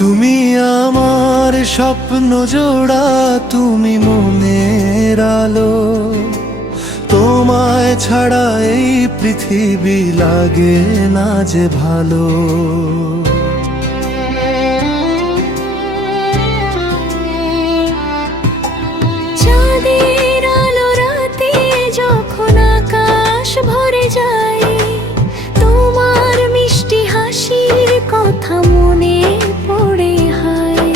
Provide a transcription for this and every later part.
তুমি আমার স্বপ্ন জোড়া, তুমি মনের আলো। তোমায় ছাড়া এই পৃথিবী লাগে না যে ভালো। চাঁদের আলো রাতে যখন আকাশ ভরে যায়, তোমার মিষ্টি হাসির কথা মনে পড়ে হায়।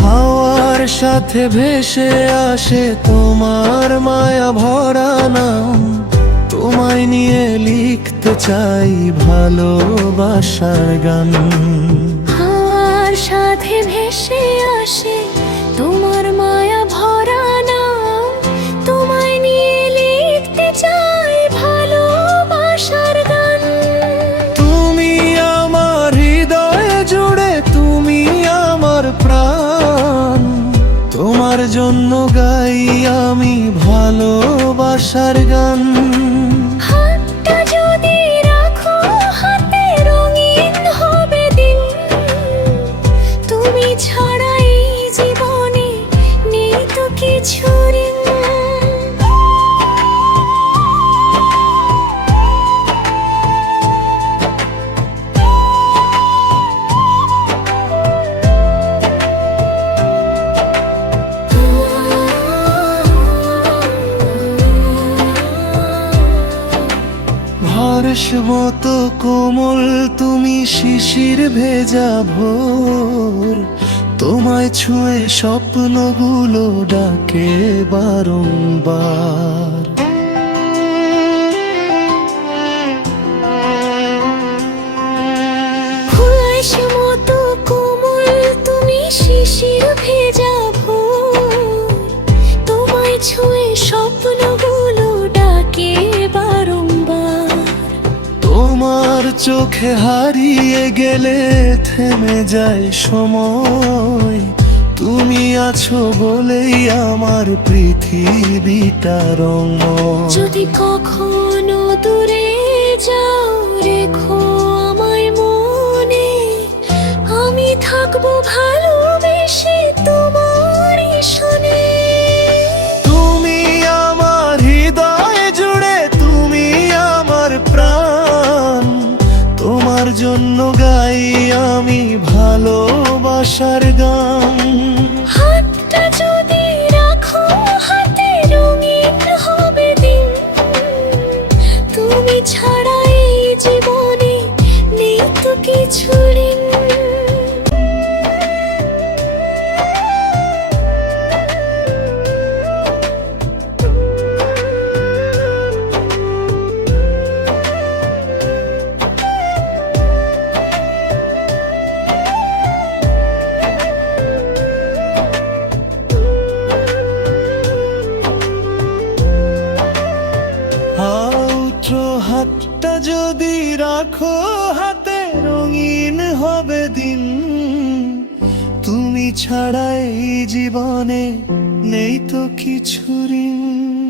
হাওয়ার সাথে ভেসে আসে তোমার মায়া ভরা নাম। তোমায় নিয়ে লিখতে চাই ভালোবাসার গান। হাওয়ার সাথে ভেসে আসে তোমার মায়া ভরা নাম। তোমায় নিয়ে লিখতে চাই ভালোবাসার গান। তুমি আমার হৃদয় জুড়ে, তুমি আমার প্রাণ। তোমার জন্য গাই আমি ভালোবাসার গান। হাতটা যদি রাখো হাতে রঙিন হবে দিন। তুমি ছাড়া এই জীবনে নেই তো কিছু ঋণ। হর্ষ মতো কোমল তুমি, শিশির ভেজা ভোর। তোমায় ছুঁয়ে স্বপ্নগুলো ডাকে বারংবার। ফুলের মতো কোমল তুমি, শিশির ভেজা ভোর। তোমায় ছুঁয়ে স্বপ্নগুলো ডাকে বারংবার। তোমার চোখে হারিয়ে গেলে থেমে যায় সময়। তুমি আছো বলেই আমার পৃথিবীটা রঙময়। যদি কখনো দূরে যাও রেখো আমায় মনে। আমি থাকবো ভালোবেসে তোমারই শোনে। তুমি আমার হৃদয় জুড়ে, তুমি আমার প্রাণ। তোমার জন্য গাই আমি ভালোবাসার গান। হাতটা যদি রাখো হাতে রঙিন হবে দিন। তুমি ছাড়া এই জীবনে নেই তো কিছু ঋণ। আউট্রো হাতটা যদি রাখো হাতে রঙিন হবে দিন। তুমি ছাড়া এই জীবনে নেই তো কিছু ঋণ।